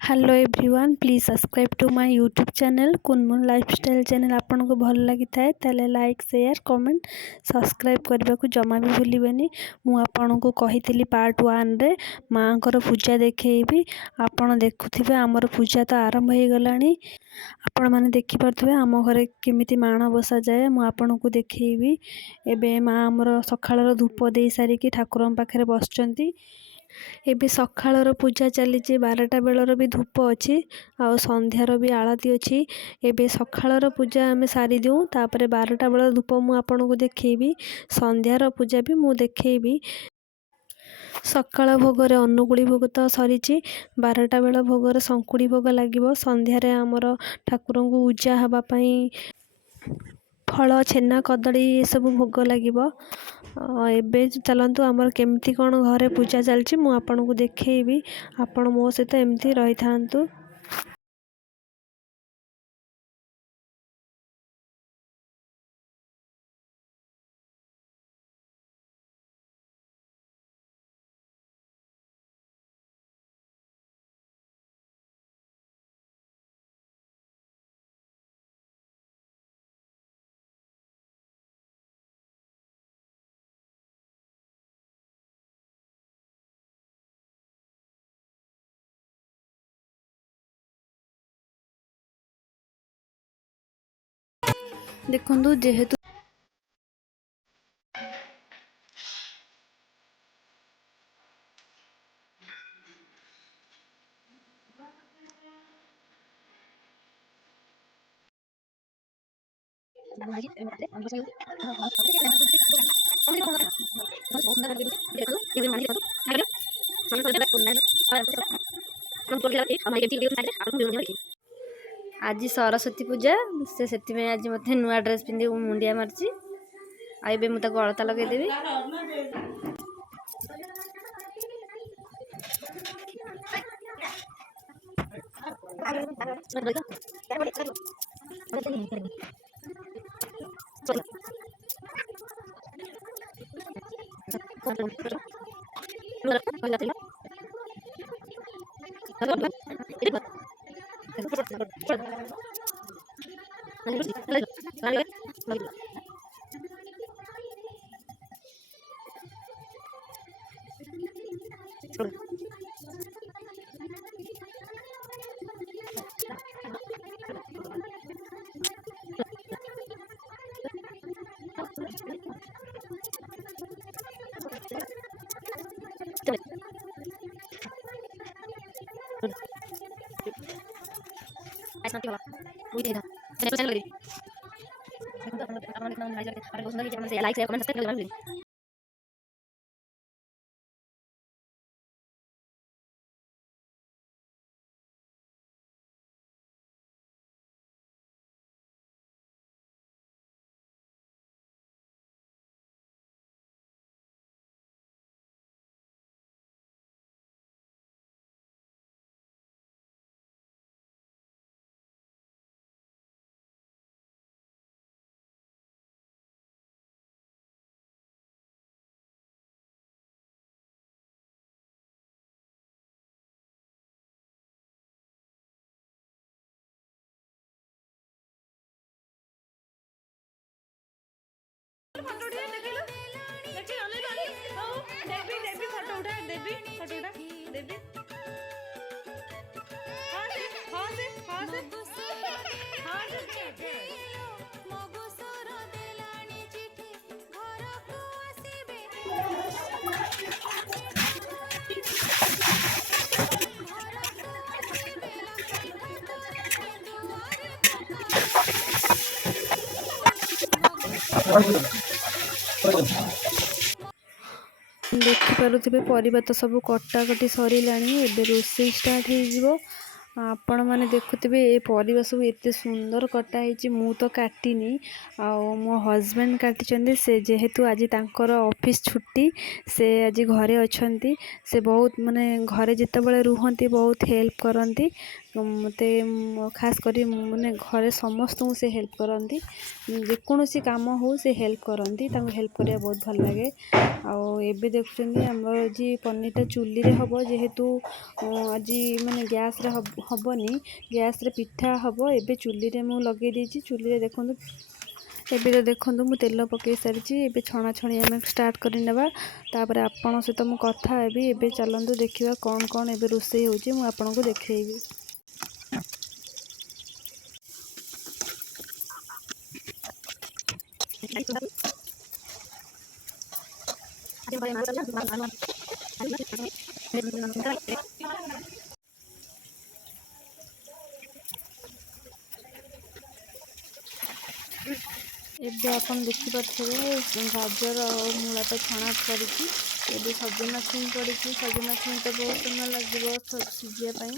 Hello everyone please subscribe to my YouTube channel Kunmun lifestyle channel आपन को भल लगी थाए ताले लाइक शेयर कमेंट सब्सक्राइब करने को जमा भी भूलिबेनी। मु आपन को कही पार्ट 1 रे माँ को पूजा देखेबी। आपन देखुथिबे हमर पूजा तो आरंभ हो गलानी। आपण माने देखि परथबे आम घरे केमिति माण बसा जाए मु आपन को देखेबी। एबे माँ हमर सखाळर धूप दे सारी कि ठाकुरन पाखरे बसचंती। एबे सखाळर पूजा चली 12टा बेलर भी धूप अच्छी आ संध्यार भी आलती अच्छी। एबे सखाळर पूजा आम सारी दूँ तापर 12टा बेल धूप मु आपन को देखेबी। संध्यार पूजा भी मु देखेबी। सकाळ भोगरे अनुकूली भोग तो सरी 12टा बेल भोगरे संकुड़ी भोग लगे। संध्यारे आमर ठाकुर को पूजा हाँवाई फल छेना कदली ये सब भोग लगे। एबे चलतु आमर केमती कौन घरे पूजा चलची मु आपन को देखेबी। आपण मो सहित एमती रही थांतु। देखु जेहेतु आज सरस्वती पूजा से आज मत नुआ ड्रेस पिंधि मुंडिया मार्ची आबे मुझे अलता लगेदेवी। Like share comment subscribe. देखिपे परिबा तो सब कटाकटी सरला रोषे स्टार्ट हो। आपण मैंने देखुवे ये परिबा सब एत सुंदर कटाई मु तो काटिनी मो हजबैंड काटी से जेहेतु आज तांकर ऑफिस छुट्टी से आज घरे अच्छा से बहुत माने घरे जिते बड़े रुहती बहुत हेल्प करती ମୋତେ ଖାସ୍ କରି ମାନେ ଘରେ ସମସ୍ତଙ୍କୁ ସେ ହେଲ୍ପ କରନ୍ତି। ଯେକୌଣସି କାମ ହଉ ସେ ହେଲ୍ପ କରନ୍ତି, ତାଙ୍କୁ ହେଲ୍ପ କରିବା ବହୁତ ଭଲ ଲାଗେ। ଆଉ ଏବେ ଦେଖୁଛନ୍ତି ଆମର ଆଜି ପନିରଟା ଚୁଲିରେ ହେବ, ଯେହେତୁ ଆଜି ମାନେ ଗ୍ୟାସ୍ରେ ହବନି, ଗ୍ୟାସ୍ରେ ପିଠା ହେବ। ଏବେ ଚୁଲିରେ ମୁଁ ଲଗେଇ ଦେଇଛି। ଚୁଲିରେ ଦେଖନ୍ତୁ, ଏବେ ତ ଦେଖନ୍ତୁ ମୁଁ ତେଲ ପକାଇ ସାରିଛି। ଏବେ ଛଣାଛଣି ଆମେ ଷ୍ଟାର୍ଟ କରିନେବା। ତାପରେ ଆପଣଙ୍କ ସହିତ ମୁଁ କଥା ହେବି। ଏବେ ଚାଲନ୍ତୁ ଦେଖିବା କ'ଣ କ'ଣ ଏବେ ରୋଷେଇ ହେଉଛି, ମୁଁ ଆପଣଙ୍କୁ ଦେଖେଇବି। ଏବେ ଆପଣ ଦେଖିପାରୁଥିବେ ଗାଜର ଆଉ ମୂଳାଟା ଛଣା କରିଛି। ଏବେ ସଜନା ଛୁଇଁ ପଡ଼ିଛି। ସଜନା ଛୁଇଁ ତ ବହୁତ ସମୟ ଲାଗିବ ସିଝିବା ପାଇଁ।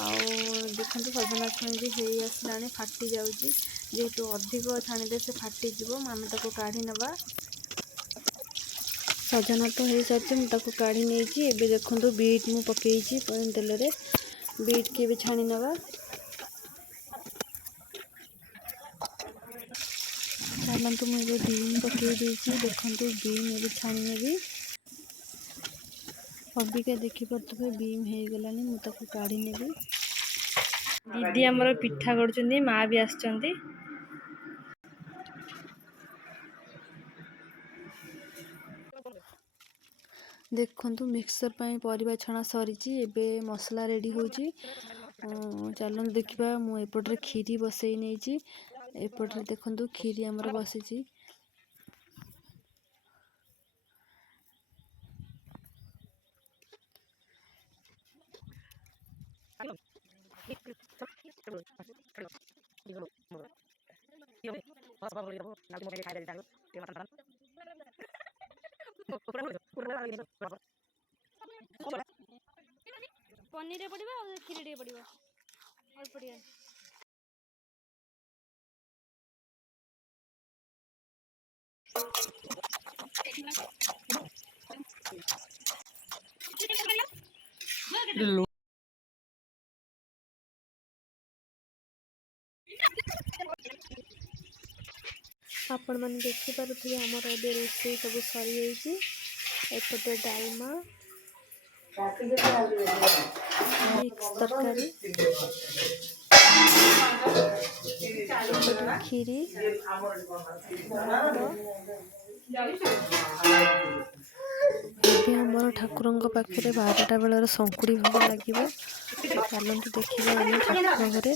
ଆଉ ଦେଖନ୍ତୁ ସଜନା ଛୁଇଁ ବି ହେଇ ଆସିଲାଣି, ଫାଟି ଯାଉଛି। ଯେହେତୁ ଅଧିକ ଛାଣିଲେ ସେ ଫାଟିଯିବ, ଆମେ ତାକୁ କାଢ଼ି ନେବା। ସଜନା ତ ହେଇସାରିଛି, ମୁଁ ତାକୁ କାଢ଼ି ନେଇଛି। ଏବେ ଦେଖନ୍ତୁ ବିଟ୍ ମୁଁ ପକାଇଛି ତେଲରେ। ବିଟ୍କି ଏବେ ଛାଣି ନେବା। ଚାଲନ୍ତୁ ମୁଁ ଏବେ ବିନ୍ ପକାଇ ଦେଇଛି। ଦେଖନ୍ତୁ ବିନ୍ ଏବେ ଛାଣି ନେବି। ଅବିକା ଦେଖିପାରୁଥିବେ ବିନ୍ ହେଇଗଲାଣି, ମୁଁ ତାକୁ କାଢ଼ି ନେବି। ଦିଦି ଆମର ପିଠା କରୁଛନ୍ତି, ମା ବି ଆସିଛନ୍ତି। ଦେଖନ୍ତୁ ମିକ୍ସଚର୍ ପାଇଁ ପରିବା ଛଣା ସରିଛି। ଏବେ ମସଲା ରେଡ଼ି ହେଉଛି। ଚାଲନ୍ତୁ ଦେଖିବା। ମୁଁ ଏପଟରେ କ୍ଷୀରି ବସେଇ ନେଇଛି। ଏପଟରେ ଦେଖନ୍ତୁ କ୍ଷୀରି ଆମର ବସିଛି। ପନିରରେ ପଡ଼ିବ ଆଉ କ୍ଷୀରି ଟିକେ ପଡ଼ିବ ଅଳ୍ପ ଟିକେ। ଆପଣମାନେ ଦେଖିପାରୁଥିବେ ଆମର ଏବେ ରୋଷେଇ ସବୁ ସରିଯାଇଛି। ଏପଟେ ଡାଲମା, ମିକ୍ସ ତରକାରୀ, ଏପଟେ କ୍ଷୀରି, ଭାତ। ଏବେ ଆମର ଠାକୁରଙ୍କ ପାଖରେ 12ଟା ବେଳର ଶଙ୍କୁଡ଼ି ଭୋଗ ଲାଗିବ। ଚାଲନ୍ତୁ ଦେଖିବା ଆମେ ଠାକୁର ଘରେ।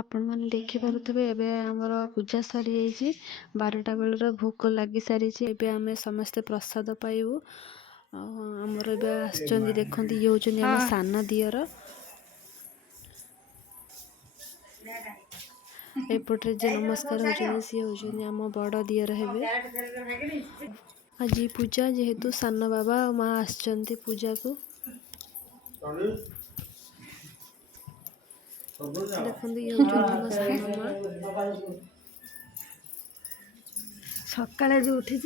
ଆପଣମାନେ ଦେଖିପାରୁଥିବେ ଏବେ ଆମର ପୂଜା ସରିଯାଇଛି। 12ଟା ବେଳର ଭୋକ ଲାଗି ସାରିଛି। ଏବେ ଆମେ ସମସ୍ତେ ପ୍ରସାଦ ପାଇବୁ। ଆଉ ଆମର ଏବେ ଆସିଛନ୍ତି, ଦେଖନ୍ତୁ ଇଏ ହେଉଛନ୍ତି ଆମ ସାନ ଦିଅର। ଏପଟରେ ଯିଏ ନମସ୍କାର ହେଉଛନ୍ତି ସିଏ ହେଉଛନ୍ତି ଆମ ବଡ଼ ଦିଅର ହେବେ। आज पूजा जेहेतु सान बाबा और माँ आसचंती पूजा को देखो ये होम सान माँ सकाଳେ जो उठी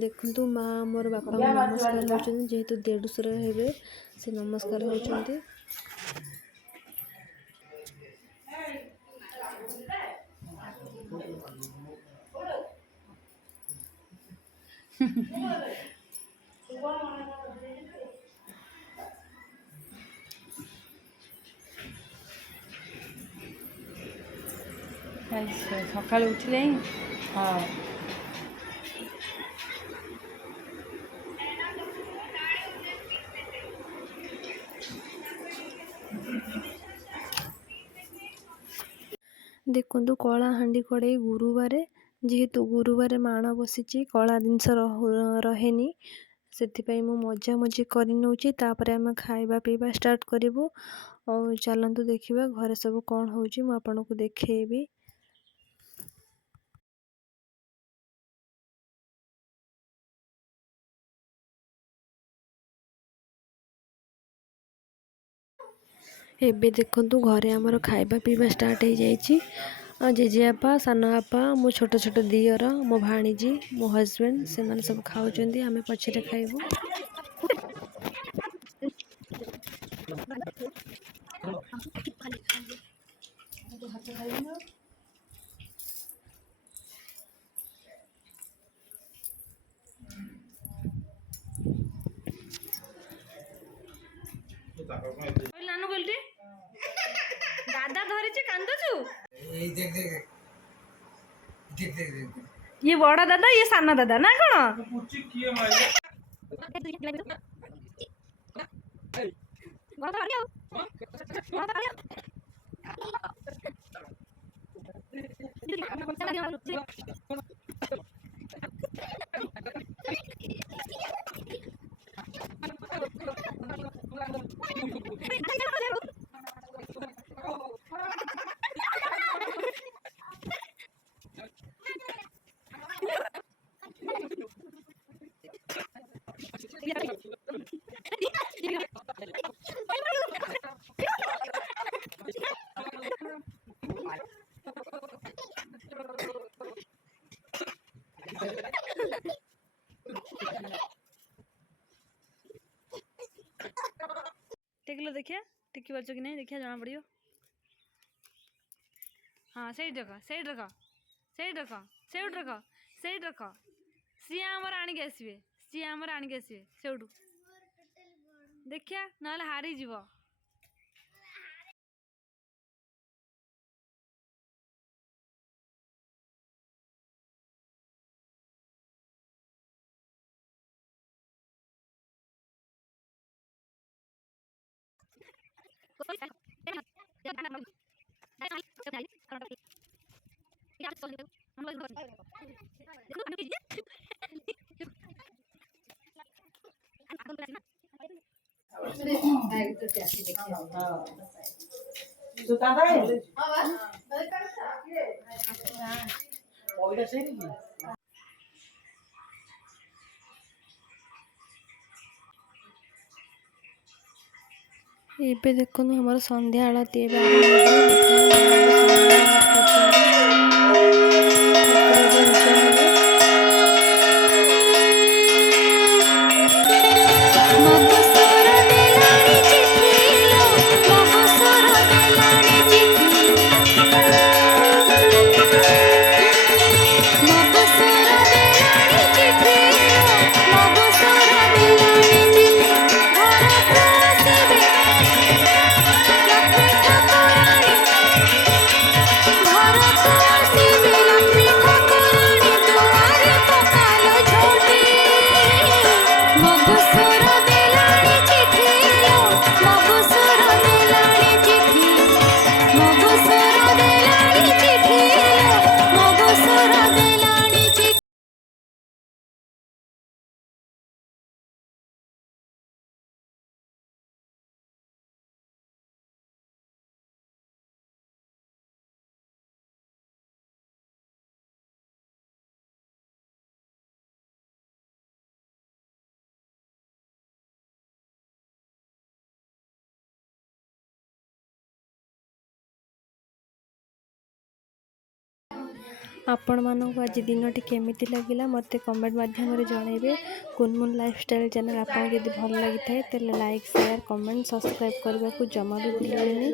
देखु माँ मोर बापा को नमस्कार होचन जेहेतु देढ़शुर हेबे से नमस्कार होचंती सकाଳେ उठिले हाँ देखु कला हाँडी कड़े गुरुवार जेहेतु गुरुवार माण बसी कला जिनस रहेनी से मु मजा मजी कर तापर आम खाइबा पीवा स्टार्ट करूँ और चलतु देखा घरे सब कौन हो आपन को देखेबी। एबे देखंतु घरे आमर खाइबा पीवा स्टार्ट हो जाइए जेजेबापा सान बापा मो छोट छोट दियर मो भाणीजी मो हजबैंड से माने सब खाऊँ आम पछे खाइबू। लानु गलटी दादा धरिचे कांदुचु ये बड़ा दादा ये साना दादा ना कौन टेकिलो देखिए टिकी पार्छ कि नहीं देखिए जना पड़ो। हाँ सही रख सही रख सही रख सेठ रख सही रख सी आमर आणिक आसबे सी आमर आणिक आसबे सेठू देखिया ना हारी जीव। ये देखो हमार संध्या आलती आपण मानक आज दिनटी केमिति लगिला मते कमेंट माध्यम जनइबे। कुनमुन लाइफस्टाइल चैनल आपको जदि भल लगी थाए तेल लाइक शेयर कमेंट सब्सक्राइब करने को जमा भी भूलिए।